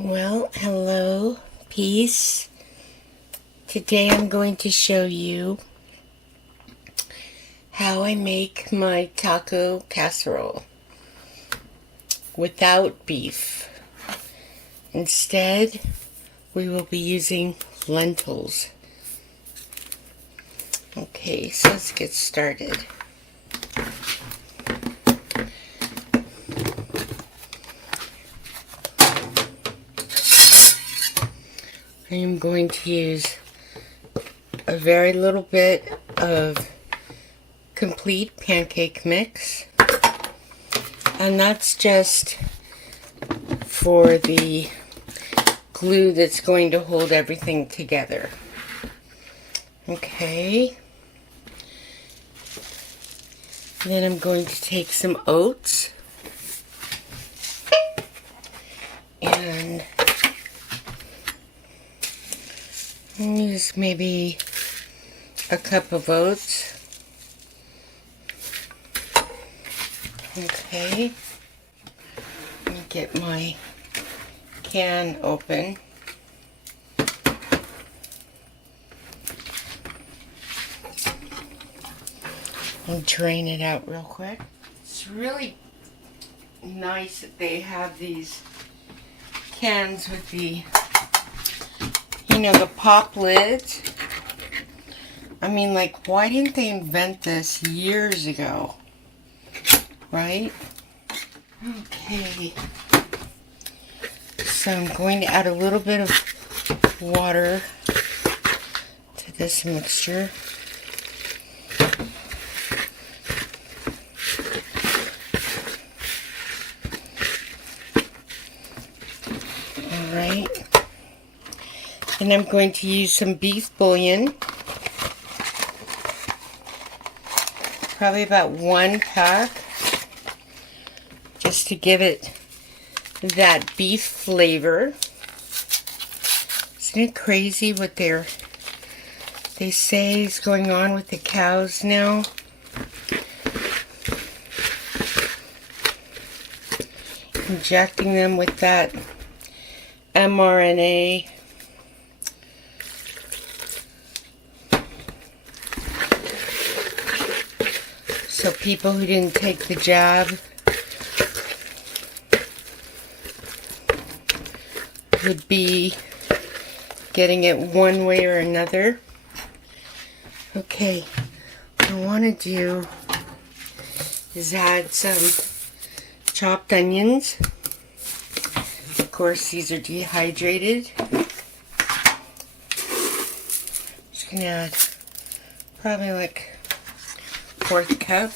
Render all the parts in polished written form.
Well, hello, peace. Today I'm going to show you how I make my taco casserole without beef. Instead, we will be using lentils. Okay, so let's get started. I am going to use a very little bit of complete pancake mix, and that's just for the glue that's going to hold everything together. Okay, then I'm going to take some oats and use maybe a cup of oats. Okay, let me get my can open. And drain it out real quick. It's really nice that they have these cans with the the pop lids. I mean, like, why didn't they invent this years ago? Right? Okay. So I'm going to add a little bit of water to this mixture. Alright. And I'm going to use some beef bouillon. Probably about 1 pack. Just to give it that beef flavor. Isn't it crazy what they say is going on with the cows now? Injecting them with that mRNA. So people who didn't take the jab would be getting it one way or another. Okay, what I want to do is add some chopped onions. Of course, these are dehydrated. Just gonna add probably like 1/4 cup.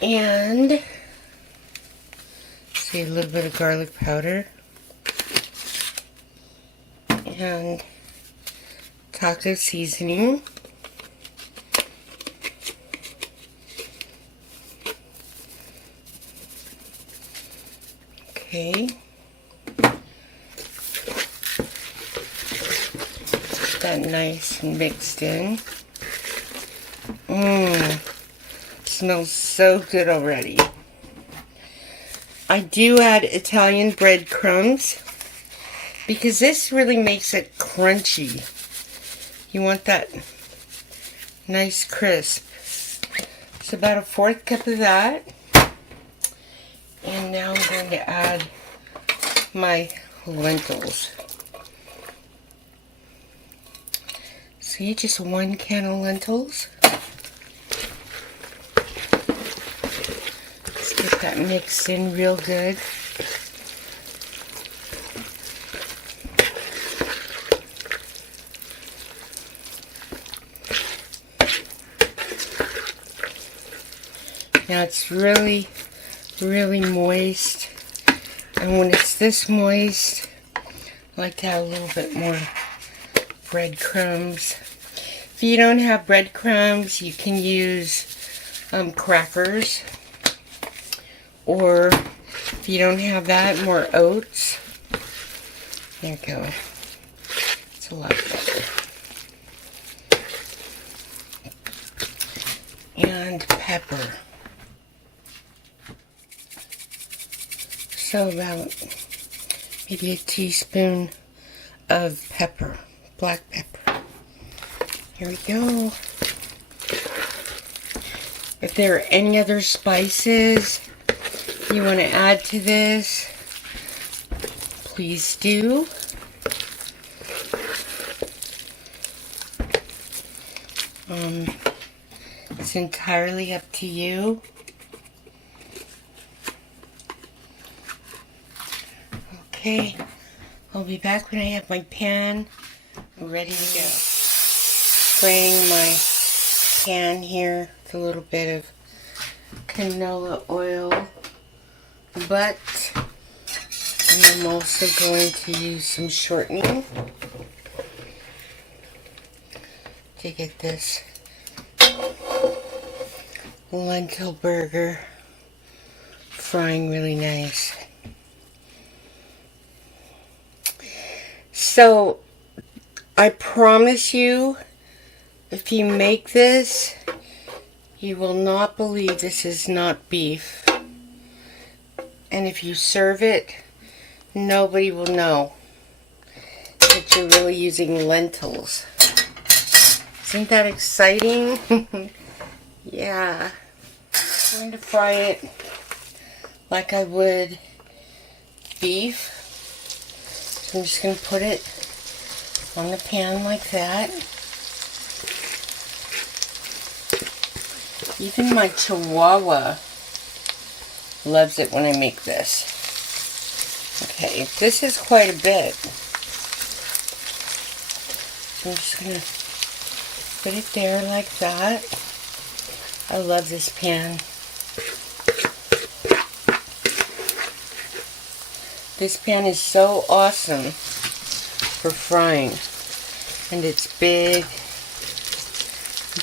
And see, a little bit of garlic powder and taco seasoning. Okay. That nice and mixed in. Smells so good already. I do add Italian breadcrumbs because this really makes it crunchy. You want that nice crisp. It's about 1/4 cup of that. And now I'm going to add my lentils. See, just 1 can of lentils. Let's get that mixed in real good. Now it's really moist, and when it's this moist, I like to have a little bit more breadcrumbs. If you don't have breadcrumbs, you can use crackers, or if you don't have that, more oats. There you go. It's a lot better. And pepper. So about maybe a teaspoon of pepper, black pepper. Here we go. If there are any other spices you want to add to this, please do. It's entirely up to you. Okay, I'll be back when I have my pan ready to go. Spraying my pan here with a little bit of canola oil, but I'm also going to use some shortening to get this lentil burger frying really nice. So, I promise you, if you make this, you will not believe this is not beef. And if you serve it, nobody will know that you're really using lentils. Isn't that exciting? Yeah. I'm going to fry it like I would beef. So I'm just going to put it on the pan like that. Even my Chihuahua loves it when I make this. Okay, this is quite a bit. So I'm just going to put it there like that. I love this pan. This pan is so awesome for frying. And it's big.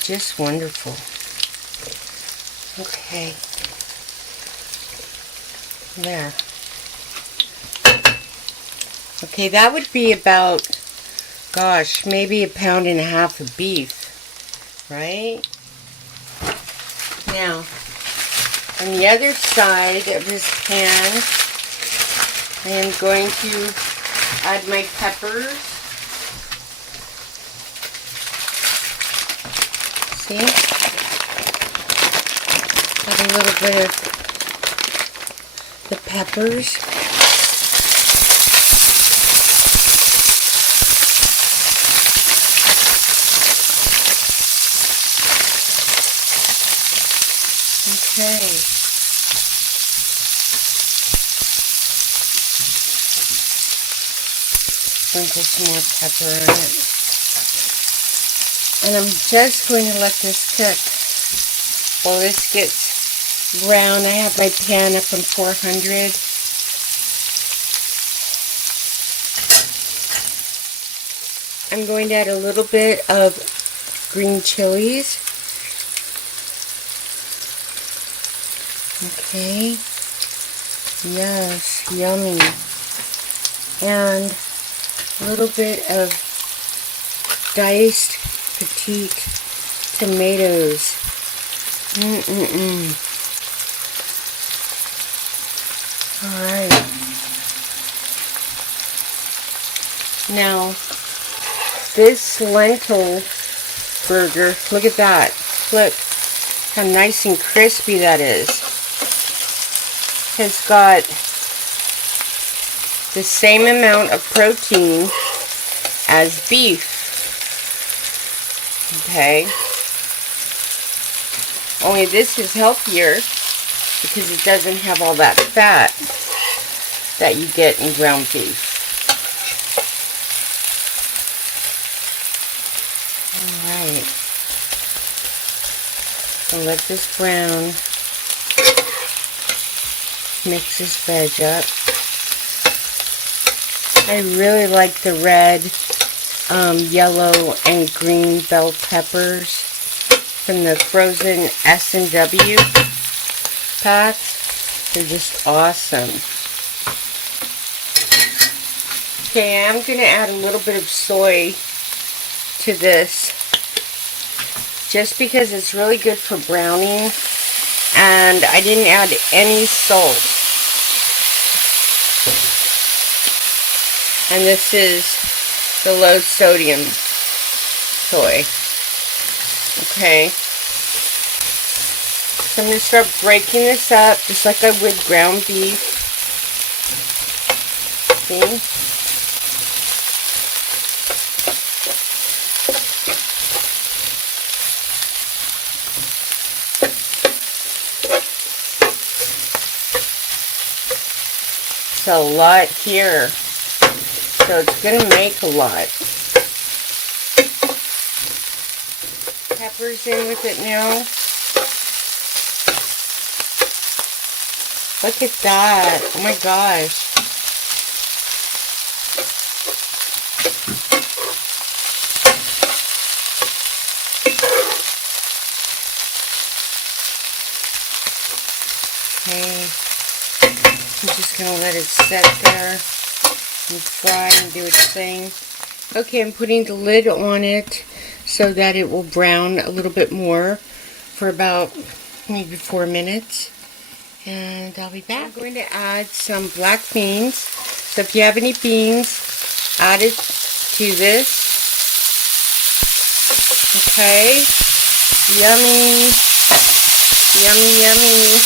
Just wonderful. Okay. There. Okay, that would be about, gosh, maybe 1.5 pounds of beef. Right? Now, on the other side of this pan, I am going to add my peppers. See? Add a little bit of the peppers. Okay. Sprinkle some more pepper on it. And I'm just going to let this cook while this gets brown. I have my pan up on 400. I'm going to add a little bit of green chilies. Okay. Yes, yummy. And a little bit of diced petite tomatoes. Alright. Now, this lentil burger, look at that. Look how nice and crispy that is. Has got the same amount of protein as beef. Okay. Only this is healthier because it doesn't have all that fat that you get in ground beef. Alright. So let this brown. Mix this veg up. I really like the red, yellow, and green bell peppers from the frozen S&W pack. They're just awesome. Okay, I'm going to add a little bit of soy to this just because it's really good for browning, and I didn't add any salt. And this is the low sodium soy. Okay. So I'm going to start breaking this up just like I would ground beef. See? It's a lot here. So it's going to make a lot. Peppers in with it now. Look at that. Oh my gosh. Okay. I'm just going to let it set there and fry and do its thing. Okay, I'm putting the lid on it so that it will brown a little bit more for about maybe 4 minutes. And I'll be back. I'm going to add some black beans. So if you have any beans, add it to this. Okay. Yummy. Yummy, yummy.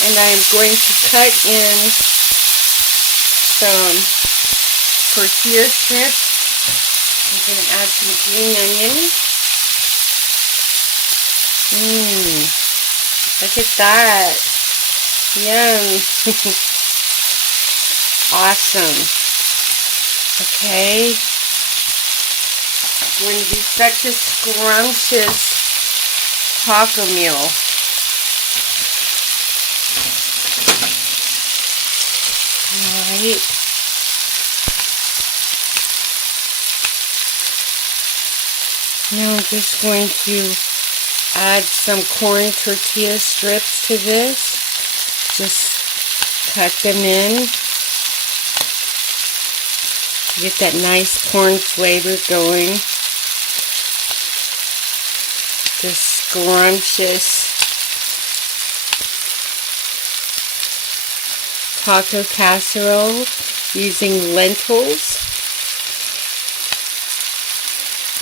And I am going to cut in some tortilla strips. I'm going to add some green onion. Look at that. Yum. Awesome. Okay. It's going to be such a scrumptious taco meal. Alright. Now I'm just going to add some corn tortilla strips to this. Just cut them in. Get that nice corn flavor going. This scrumptious taco casserole using lentils.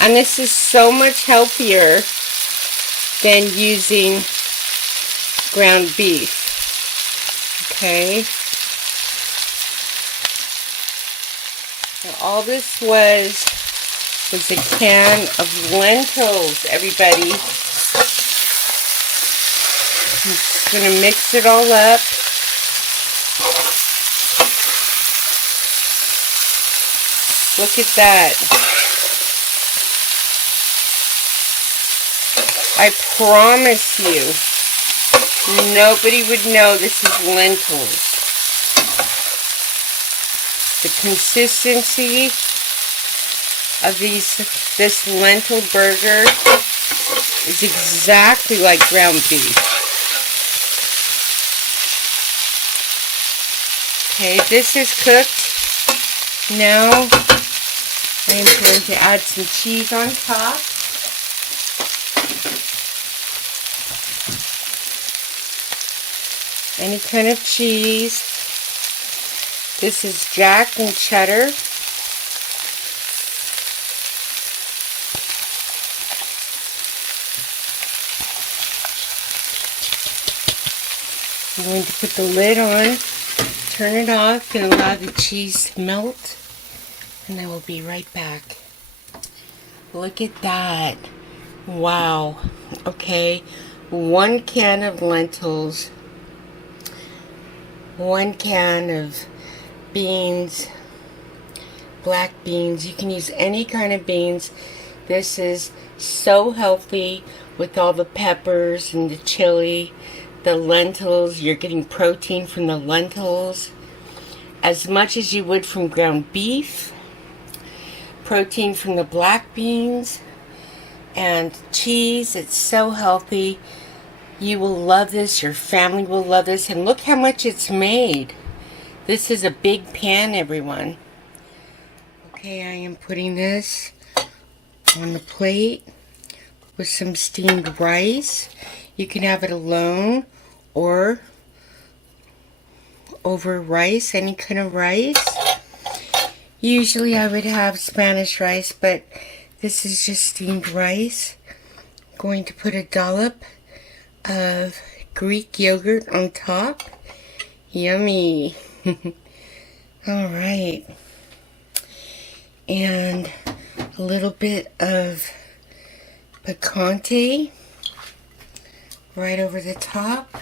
And this is so much healthier than using ground beef. Okay. So all this was a can of lentils, everybody. I'm just going to mix it all up. Look at that. I promise you, nobody would know this is lentils. The consistency of this lentil burger is exactly like ground beef. Okay, this is cooked. Now I am going to add some cheese on top. Any kind of cheese. This is Jack and cheddar. I'm going to put the lid on, turn it off, and allow the cheese to melt. And I will be right back. Look at that. Wow. Okay. 1 can of lentils. 1 can of beans, black beans. You can use any kind of beans. This is so healthy with all the peppers and the chili, the lentils. You're getting protein from the lentils as much as you would from ground beef, protein from the black beans, and cheese. It's so healthy. You will love this. Your family will love this. And look how much it's made. This is a big pan, everyone. Okay, I am putting this on the plate with some steamed rice. You can have it alone or over rice, any kind of rice. Usually I would have Spanish rice, but this is just steamed rice. I'm going to put a dollop of Greek yogurt on top. Yummy. Alright. And a little bit of picante right over the top.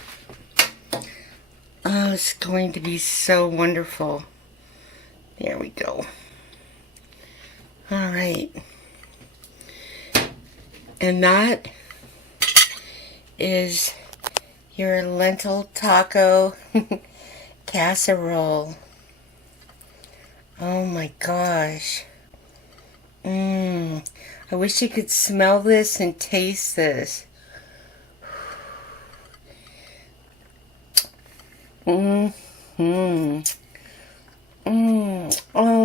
Oh, it's going to be so wonderful. There we go. Alright. And that is your lentil taco casserole. Oh my gosh. I wish you could smell this and taste this. Oh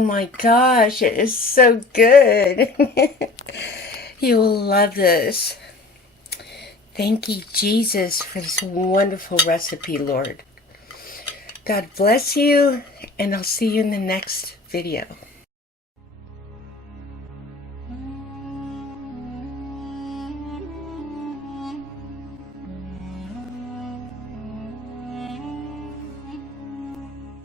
my gosh, it is so good. You will love this. Thank you, Jesus, for this wonderful recipe, Lord. God bless you, and I'll see you in the next video.